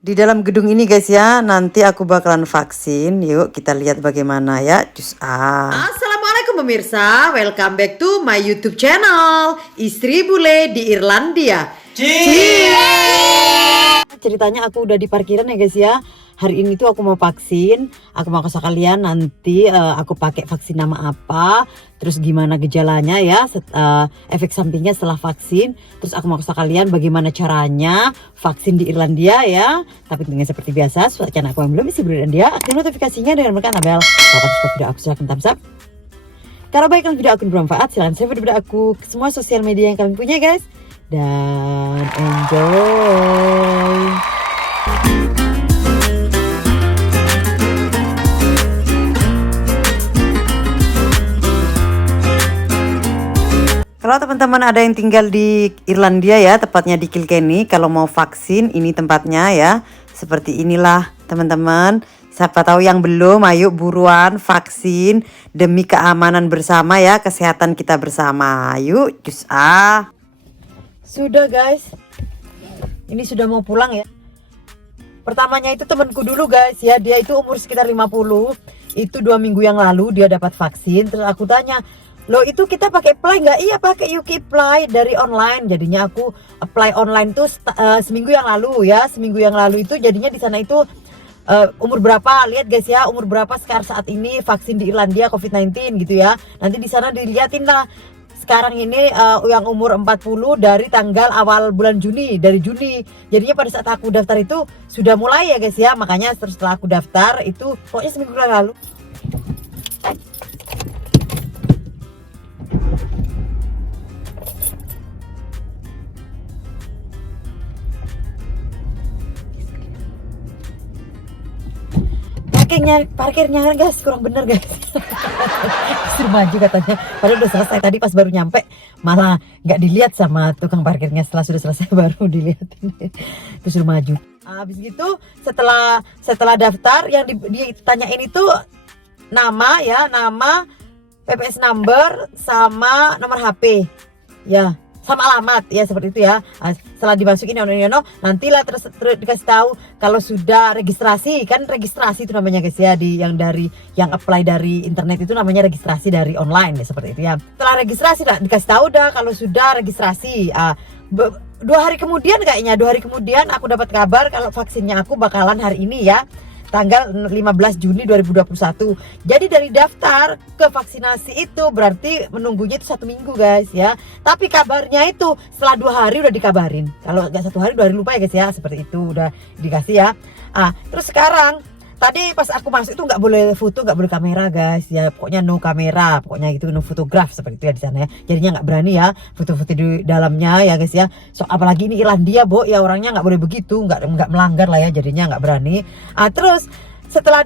Di dalam gedung ini guys ya, nanti aku bakalan vaksin. Yuk kita lihat bagaimana ya. Assalamualaikum pemirsa, welcome back to my YouTube channel Istri Bule di Irlandia. Ceritanya aku udah di parkiran ya guys ya. Hari ini tuh aku mau vaksin. Aku mau kasih kalian nanti aku pakai vaksin nama apa, terus gimana gejalanya ya, efek sampingnya setelah vaksin. Terus aku mau kasih kalian bagaimana caranya vaksin di Irlandia ya. Tapi dengan seperti biasa, buat channel aku yang belum isi di Irlandia, aktifkan notifikasinya dengan menekan bel. Kalau kalian suka video aku silahkan thumbs up. Kalau baikkan video aku bermanfaat, silahkan share video aku ke semua sosial media yang kalian punya guys. Dan enjoy. Kalau teman-teman ada yang tinggal di Irlandia ya, tepatnya di Kilkenny, kalau mau vaksin ini tempatnya ya. Seperti inilah teman-teman. Siapa tahu yang belum, ayo buruan vaksin demi keamanan bersama ya, kesehatan kita bersama. Ayo, cus ah. Sudah guys. Ini sudah mau pulang ya. Pertamanya itu temanku dulu guys ya, dia itu umur sekitar 50. Itu 2 minggu yang lalu dia dapat vaksin. Terus aku tanya, loh itu kita pakai apply nggak? Iya pakai UK apply dari online. Jadinya aku apply online tuh seminggu yang lalu ya. Seminggu yang lalu itu jadinya di sana itu umur berapa? Lihat guys ya, umur berapa sekarang saat ini vaksin di Irlandia COVID-19 gitu ya. Nanti di sana dilihatin lah. Sekarang ini yang umur 40 dari tanggal awal bulan Juni, dari Juni. Jadinya pada saat aku daftar itu sudah mulai ya guys ya. Makanya setelah aku daftar itu pokoknya seminggu lalu. Parkirnya guys kurang bener guys. Disuruh maju katanya, padahal udah selesai. Tadi pas baru nyampe malah nggak dilihat sama tukang parkirnya. Setelah sudah selesai baru dilihatin. Terus suruh maju. Habis gitu setelah daftar yang ditanyain itu nama ya, nama, PPS number sama nomor HP ya, sama alamat ya, seperti itu ya. Setelah dimasukin nantilah terus dikasih tahu kalau sudah registrasi. Kan registrasi itu namanya guys ya, yang apply dari internet itu namanya registrasi dari online ya, seperti itu ya. Setelah registrasi dikasih tahu kalau sudah registrasi. 2 hari kemudian kayaknya 2 hari kemudian aku dapat kabar kalau vaksinnya aku bakalan hari ini ya, tanggal 15 Juni 2021. Jadi dari daftar ke vaksinasi itu berarti menunggunya itu 1 minggu guys ya. Tapi kabarnya itu setelah 2 hari udah dikabarin. Kalau nggak 1 hari 2 hari lupa ya guys ya, seperti itu udah dikasih ya. Terus sekarang tadi pas aku masuk itu nggak boleh foto, nggak boleh kamera guys ya. Pokoknya no kamera, pokoknya gitu, no fotograf seperti itu ya di sana ya. Jadinya nggak berani ya foto-foto di dalamnya ya guys ya. So apalagi ini Irlandia ya, orangnya nggak boleh begitu, nggak melanggar lah ya. Jadinya nggak berani. Terus setelah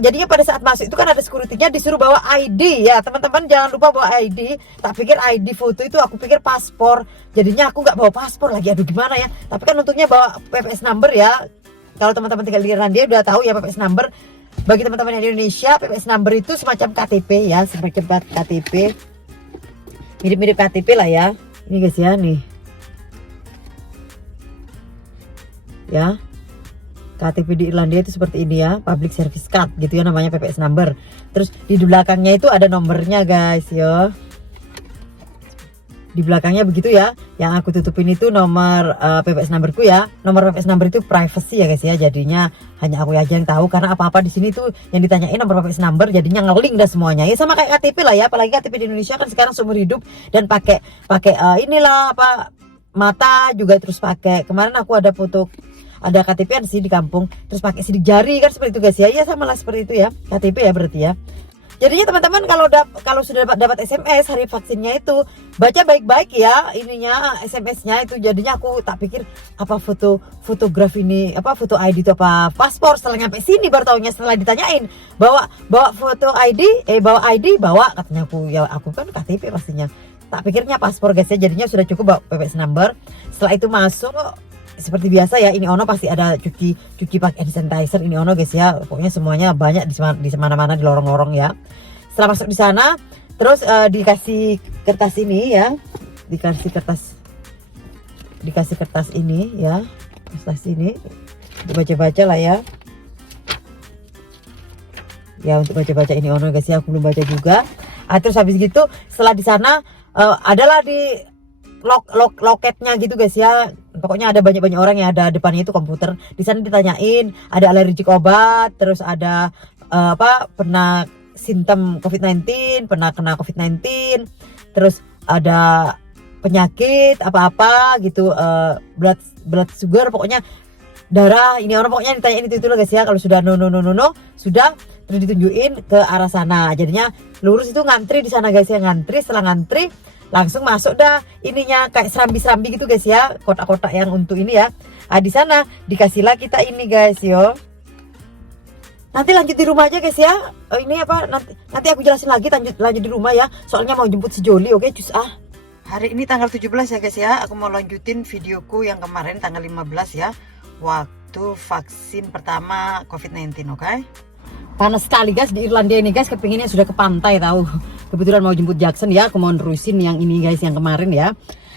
jadinya pada saat masuk itu kan ada security-nya, disuruh bawa ID ya teman-teman, jangan lupa bawa ID. Tak pikir ID foto itu, aku pikir paspor. Jadinya aku nggak bawa paspor lagi, aduh gimana ya. Tapi kan untungnya bawa PPS number ya. Kalau teman-teman tinggal di Irlandia udah tahu ya PPS number. Bagi teman-teman yang di Indonesia, PPS number itu semacam KTP ya, semacam KTP, mirip-mirip KTP lah ya. Ini guys ya, nih ya, KTP di Irlandia itu seperti ini ya, public service card gitu ya namanya, PPS number. Terus di belakangnya itu ada nomornya guys ya. Di belakangnya begitu ya. Yang aku tutupin itu nomor PPS numberku ya. Nomor PPS number itu privacy ya guys ya. Jadinya hanya aku aja yang tahu, karena apa-apa di sini tuh yang ditanyain nomor PPS number, jadinya ngeling dah semuanya. Ya sama kayak KTP lah ya. Apalagi KTP di Indonesia kan sekarang seumur hidup dan pakai inilah apa, mata juga. Terus pakai, kemarin aku ada foto, ada KTP sih di kampung, terus pakai sidik jari kan, seperti itu guys ya. Iya sama lah seperti itu ya, KTP ya berarti ya. Jadinya teman-teman kalau sudah dapat SMS hari vaksinnya itu, baca baik-baik ya ininya, SMS-nya itu. Jadinya aku tak pikir apa fotografi ini, apa foto ID itu apa paspor. Setelah nyampe sini baru tahunya, setelah ditanyain bawa foto ID, bawa katanya aku, ya aku kan KTP pastinya. Tak pikirnya paspor guys ya. Jadinya sudah cukup bawa PPS number. Setelah itu masuk seperti biasa ya, ini ono pasti ada cuci pakai hand sanitizer, ini ono guys ya. Pokoknya semuanya banyak di mana-mana, di lorong-lorong ya. Setelah masuk di sana, terus dikasih kertas ini ya, dikasih kertas ini ya, kertas ini. baca-baca lah ya. Ya untuk baca-baca ini ono guys ya, aku belum baca juga. Terus habis gitu setelah di sana adalah di loketnya gitu guys ya. Pokoknya ada banyak orang yang ada depannya itu komputer. Di sana ditanyain ada alergi obat, terus ada pernah simptom COVID-19, pernah kena COVID-19, terus ada penyakit apa-apa gitu, blood sugar, pokoknya darah ini orang, pokoknya ditanyain itu loh guys ya. Kalau sudah no sudah, terus ditunjukin ke arah sana. Jadinya lurus itu ngantri di sana guys ya, ngantri. Setelah ngantri langsung masuk dah ininya kayak serambi gitu guys ya, kotak-kotak yang untuk ini ya. Di sana dikasihlah kita ini guys yo. Nanti lanjut di rumah aja guys ya. Ini apa nanti aku jelasin lagi lanjut di rumah ya. Soalnya mau jemput si Joli, oke cus ah. Hari ini tanggal 17 ya guys ya. Aku mau lanjutin videoku yang kemarin tanggal 15 ya. Waktu vaksin pertama COVID-19, oke? Panas sekali guys di Irlandia ini guys, kepinginnya sudah ke pantai tahu. Kebetulan mau jemput Jackson ya, aku mau nerusin yang ini guys, yang kemarin ya.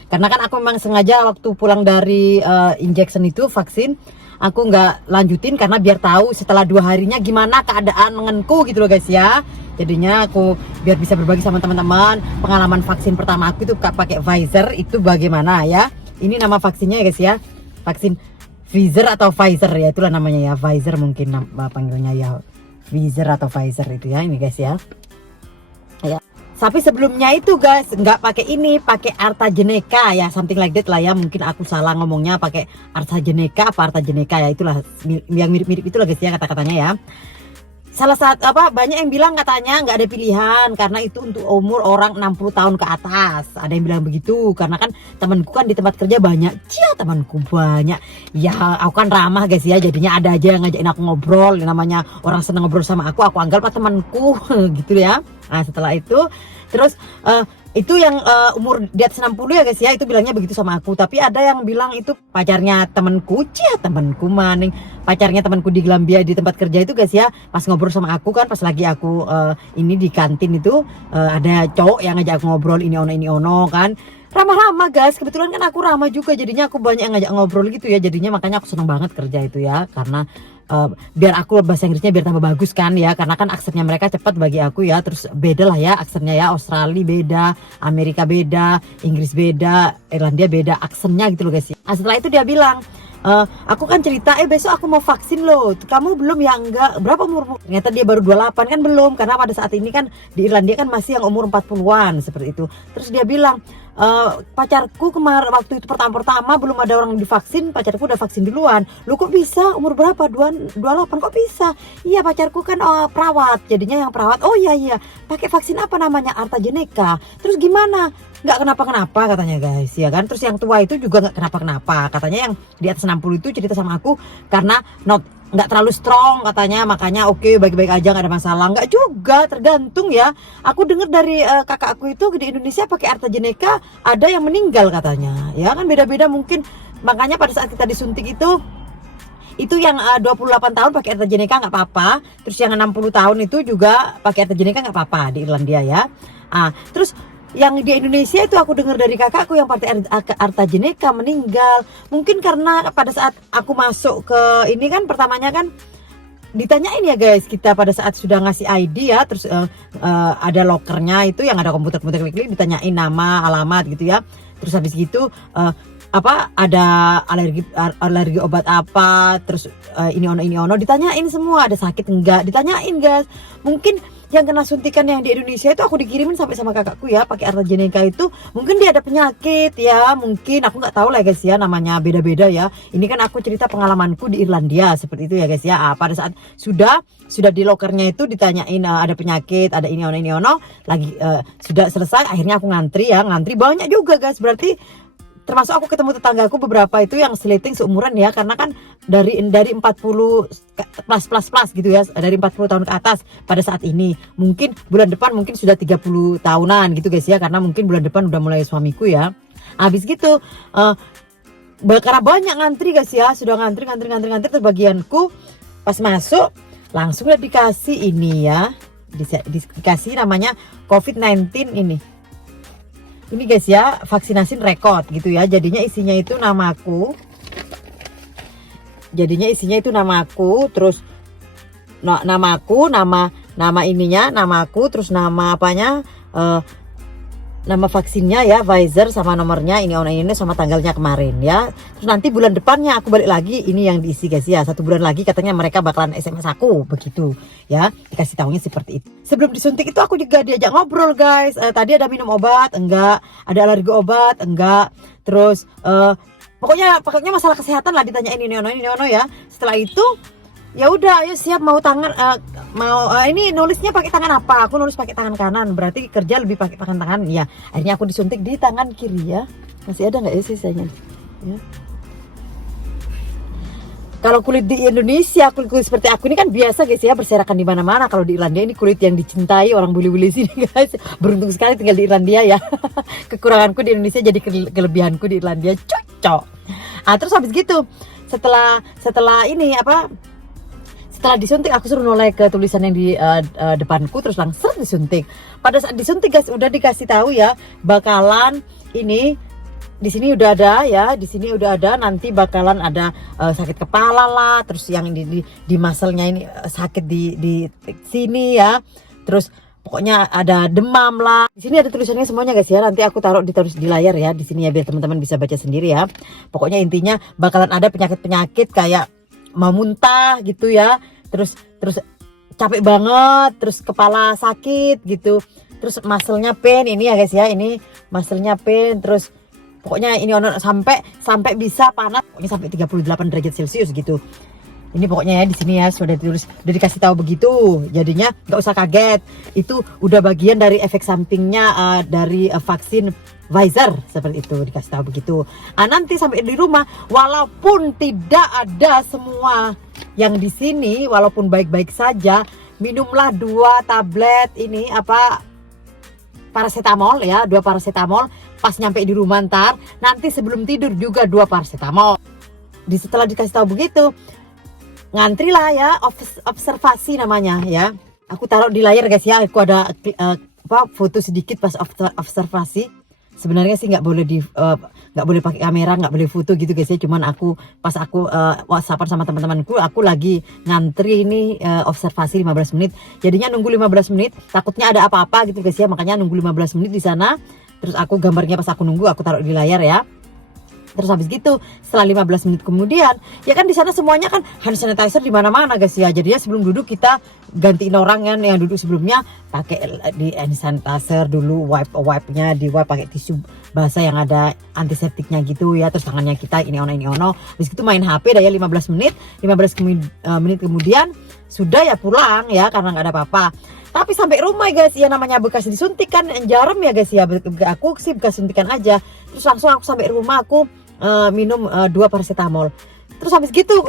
Karena kan aku memang sengaja waktu pulang dari injection itu vaksin, aku nggak lanjutin karena biar tahu setelah 2 harinya gimana keadaan lenganku gitu loh guys ya. Jadinya aku biar bisa berbagi sama teman-teman pengalaman vaksin pertama aku itu pakai Pfizer itu bagaimana ya. Ini nama vaksinnya ya guys ya, vaksin Pfizer atau Pfizer ya, itulah namanya ya, Pfizer mungkin panggilnya ya, Pfizer atau Pfizer itu ya, ini guys ya. Ya. Tapi sebelumnya itu guys nggak pakai ini, pakai AstraZeneca ya, something like that lah ya. Mungkin aku salah ngomongnya, pakai AstraZeneca ya, itulah yang mirip-mirip itulah guys ya kata-katanya ya. Salah satu banyak yang bilang katanya nggak ada pilihan karena itu untuk umur orang 60 tahun ke atas. Ada yang bilang begitu karena kan temanku kan di tempat kerja banyak, temanku banyak. Ya aku kan ramah guys ya, jadinya ada aja yang ngajakin aku ngobrol. Namanya orang seneng ngobrol sama aku anggap temanku gitu ya. Nah setelah itu terus itu yang umur di atas 60 ya guys ya, itu bilangnya begitu sama aku. Tapi ada yang bilang itu pacarnya temanku, temanku maning, pacarnya temanku di Gambia di tempat kerja itu guys ya. Pas ngobrol sama aku kan, pas lagi aku ini di kantin itu ada cowok yang ngajak aku ngobrol ini ono kan. Ramah-ramah guys, kebetulan kan aku ramah juga, jadinya aku banyak yang ngajak ngobrol gitu ya. Jadinya makanya aku seneng banget kerja itu ya, karena biar aku bahasa Inggrisnya biar tambah bagus kan ya, karena kan aksennya mereka cepat bagi aku ya. Terus beda lah ya aksennya ya, Australia beda, Amerika beda, Inggris beda, Irlandia beda aksennya gitu loh guys ya. Nah, setelah itu dia bilang aku kan cerita besok aku mau vaksin loh, kamu belum ya? Enggak, berapa umurmu? Ternyata dia baru 28 kan, belum, karena pada saat ini kan di Irlandia kan masih yang umur 40-an seperti itu. Terus dia bilang pacarku kemarin waktu itu pertama belum ada orang divaksin, pacarku udah vaksin duluan. Lu kok bisa? Umur berapa? 28 kok bisa? Iya pacarku kan perawat, jadinya yang perawat. Oh iya pakai vaksin apa namanya, AstraZeneca. Terus gimana? Nggak kenapa-kenapa katanya guys ya kan. Terus yang tua itu juga nggak kenapa-kenapa katanya. Yang di atas 60 itu cerita sama aku karena nggak terlalu strong katanya, makanya oke, baik-baik aja, nggak ada masalah. Nggak juga, tergantung ya. Aku dengar dari kakak aku itu di Indonesia pakai AstraZeneca ada yang meninggal katanya ya kan, beda-beda mungkin. Makanya pada saat kita disuntik itu yang 28 tahun pakai AstraZeneca nggak apa-apa, terus yang 60 tahun itu juga pakai AstraZeneca nggak apa-apa di Irlandia ya. Terus yang di Indonesia itu aku dengar dari kakakku yang pakai AstraZeneca meninggal. Mungkin karena pada saat aku masuk ke ini kan, pertamanya kan ditanyain ya guys, kita pada saat sudah ngasih ID ya, terus ada lokernya itu yang ada komputer klik, ditanyain nama, alamat gitu ya. Terus habis gitu ada alergi obat apa, terus ini ono ditanyain semua, ada sakit enggak, ditanyain guys. Mungkin yang kena suntikan yang di Indonesia itu aku dikirimin sampai sama kakakku ya pakai AstraZeneca itu, mungkin dia ada penyakit ya, mungkin aku nggak tahu lah guys ya, namanya beda-beda ya. Ini kan aku cerita pengalamanku di Irlandia seperti itu ya guys ya. Pada saat sudah di lokernya itu ditanyain ada penyakit, ada ini ono lagi, sudah selesai akhirnya aku ngantri banyak juga guys. Berarti termasuk aku ketemu tetanggaku beberapa itu yang seleting seumuran ya, karena kan dari 40 plus gitu ya, dari 40 tahun ke atas pada saat ini. Mungkin bulan depan mungkin sudah 30 tahunan gitu guys ya, karena mungkin bulan depan udah mulai suamiku ya. Habis gitu karena banyak ngantri guys ya, sudah ngantri terus bagianku pas masuk langsung udah dikasih ini ya, dikasih namanya COVID-19 ini guys ya, vaksinasi rekod gitu ya. Jadinya isinya itu namaku, Jadinya isinya itu namaku, terus namaku, nama ininya, namaku, terus nama apanya, nama vaksinnya ya, Pfizer, sama nomornya ini sama tanggalnya kemarin ya. Terus nanti bulan depannya aku balik lagi, ini yang diisi guys ya. 1 bulan lagi katanya mereka bakalan SMS aku begitu ya. Dikasih tahunya seperti itu. Sebelum disuntik itu aku juga diajak ngobrol guys. Tadi ada minum obat enggak, ada alergi obat enggak. Terus pokoknya masalah kesehatan lah ditanyain ini ono ya. Setelah itu ya udah, ayo siap, mau tangan ini nulisnya pakai tangan apa? Aku nulis pakai tangan kanan, berarti kerja lebih pakai tangan kanan ya. Akhirnya aku disuntik di tangan kiri ya. Masih ada nggak ya sisanya ya. Kalau kulit di Indonesia, kulit seperti aku ini kan biasa guys ya, berserakan di mana-mana. Kalau di Irlandia ini kulit yang dicintai orang bule-bule sini guys. Beruntung sekali tinggal di Irlandia ya. Kekuranganku di Indonesia jadi kelebihanku di Irlandia, cocok. Terus habis gitu setelah ini setelah disuntik aku suruh noleh ke tulisan yang di depanku, terus langsung disuntik. Pada saat disuntik guys udah dikasih tahu ya, bakalan ini di sini udah ada ya, di sini udah ada, nanti bakalan ada sakit kepala lah, terus yang di muscle-nya ini sakit di sini ya. Terus pokoknya ada demam lah. Di sini ada tulisannya semuanya guys ya. Nanti aku taruh di layar ya di sini ya, biar teman-teman bisa baca sendiri ya. Pokoknya intinya bakalan ada penyakit-penyakit kayak mau muntah gitu ya, terus capek banget, terus kepala sakit gitu, terus muscle-nya pain ini ya guys ya, ini muscle-nya pain, terus pokoknya ini sampai bisa panas, pokoknya sampai 38 derajat Celcius gitu. Ini pokoknya ya di sini ya sudah ditulis, udah dikasih tahu begitu. Jadinya nggak usah kaget, itu udah bagian dari efek sampingnya dari vaksin Pfizer, seperti itu, dikasih tahu begitu. Nanti sampai di rumah, walaupun tidak ada semua yang di sini, walaupun baik-baik saja, minumlah 2 tablet ini paracetamol ya, 2 paracetamol pas nyampe di rumah ntar. Nanti sebelum tidur juga 2 paracetamol. Setelah dikasih tahu begitu, ngantri lah ya, observasi namanya ya. Aku taruh di layar guys ya, aku ada foto sedikit pas observasi. Sebenarnya sih nggak boleh pakai kamera, nggak boleh foto gitu guys ya. Cuman pas aku WhatsAppan sama teman-temanku, aku lagi ngantri ini observasi 15 menit. Jadinya nunggu 15 menit, takutnya ada apa-apa gitu guys ya. Makanya nunggu 15 menit di sana. Terus aku gambarnya pas aku nunggu aku taruh di layar ya. Terus habis gitu setelah 15 menit kemudian ya kan di sana semuanya kan hand sanitizer di mana-mana guys ya. Jadinya sebelum duduk kita gantiin orang kan yang duduk sebelumnya pakai di hand sanitizer dulu, wipe-nya di wipe pakai tisu basah yang ada antiseptiknya gitu ya. Terus tangannya kita ini ono. Habis itu main HP dah ya 15 menit menit kemudian sudah ya pulang ya karena nggak ada apa-apa. Tapi sampai rumah guys ya, namanya bekas disuntik kan jarang ya guys ya. Aku sih bekas suntikan aja. Terus langsung aku sampai rumah aku minum 2 paracetamol. Terus habis gitu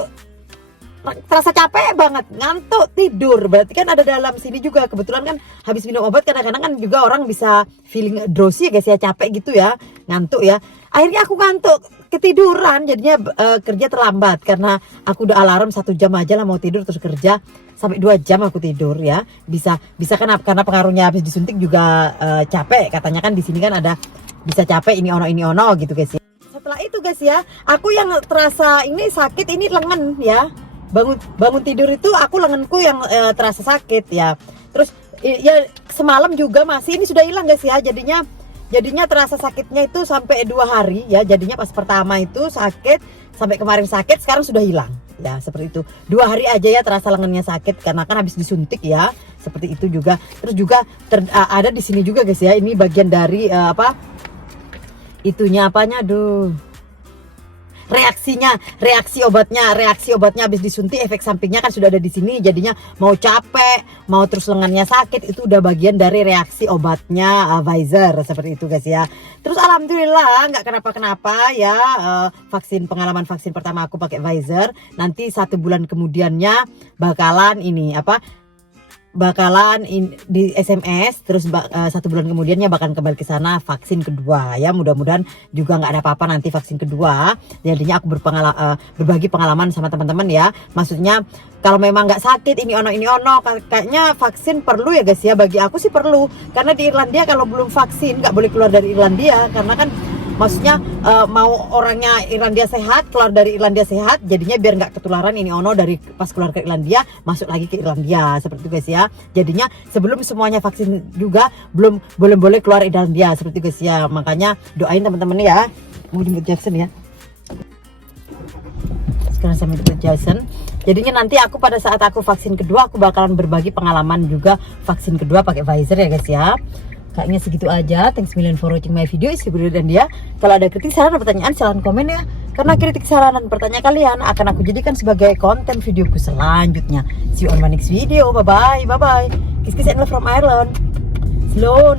terasa capek banget, ngantuk, tidur. Berarti kan ada dalam sini juga. Kebetulan kan habis minum obat kadang-kadang kan juga orang bisa feeling drowsy ya guys ya, capek gitu ya, ngantuk ya. Akhirnya aku ngantuk, ketiduran, jadinya kerja terlambat karena aku udah alarm 1 jam aja lah mau tidur, terus kerja sampai 2 jam aku tidur ya. Bisa kan karena pengaruhnya habis disuntik juga capek. Katanya kan di sini kan ada bisa capek ini ono gitu guys ya. Setelah itu guys ya, aku yang terasa ini sakit ini lengan ya. Bangun tidur itu aku lenganku yang terasa sakit ya. Terus ya semalam juga masih, ini sudah hilang guys ya. Jadinya terasa sakitnya itu sampai 2 hari ya. Jadinya pas pertama itu sakit, sampai kemarin sakit, sekarang sudah hilang ya, seperti itu. 2 hari aja ya terasa lengannya sakit karena kan habis disuntik ya. Seperti itu juga. Terus juga ada di sini juga guys ya. Ini bagian dari reaksi obatnya habis disuntik, efek sampingnya kan sudah ada di sini. Jadinya mau capek, mau terus lengannya sakit, itu udah bagian dari reaksi obatnya Pfizer, seperti itu guys ya. Terus alhamdulillah nggak kenapa-kenapa ya. Pengalaman vaksin pertama aku pakai Pfizer. Nanti 1 bulan kemudiannya bakalan di SMS, terus 1 bulan kemudiannya bakal kembali ke sana vaksin kedua ya. Mudah-mudahan juga nggak ada apa-apa nanti vaksin kedua. Jadinya aku berbagi pengalaman sama teman-teman ya. Maksudnya kalau memang nggak sakit ini ono kayaknya vaksin perlu ya guys ya. Bagi aku sih perlu, karena di Irlandia kalau belum vaksin nggak boleh keluar dari Irlandia, karena kan maksudnya mau orangnya Irlandia sehat, keluar dari Irlandia sehat, jadinya biar nggak ketularan ini ono dari pas keluar ke Irlandia masuk lagi ke Irlandia, seperti itu guys ya. Jadinya sebelum semuanya vaksin juga belum boleh keluar Irlandia, seperti itu guys ya. Makanya doain teman-teman ya. Mau jemput Jackson ya. Sekarang saya jemput Jackson. Jadinya nanti aku pada saat aku vaksin kedua, aku bakalan berbagi pengalaman juga vaksin kedua pakai Pfizer ya guys ya. Kayaknya segitu aja. Thanks million for watching my video. Istri dan dia. Kalau ada kritik, saran, atau pertanyaan, silahkan komen ya. Karena kritik, saran, dan pertanyaan kalian akan aku jadikan sebagai konten videoku selanjutnya. See you on my next video. Bye bye. Bye bye. Kiss kiss and love from Ireland. Sloan.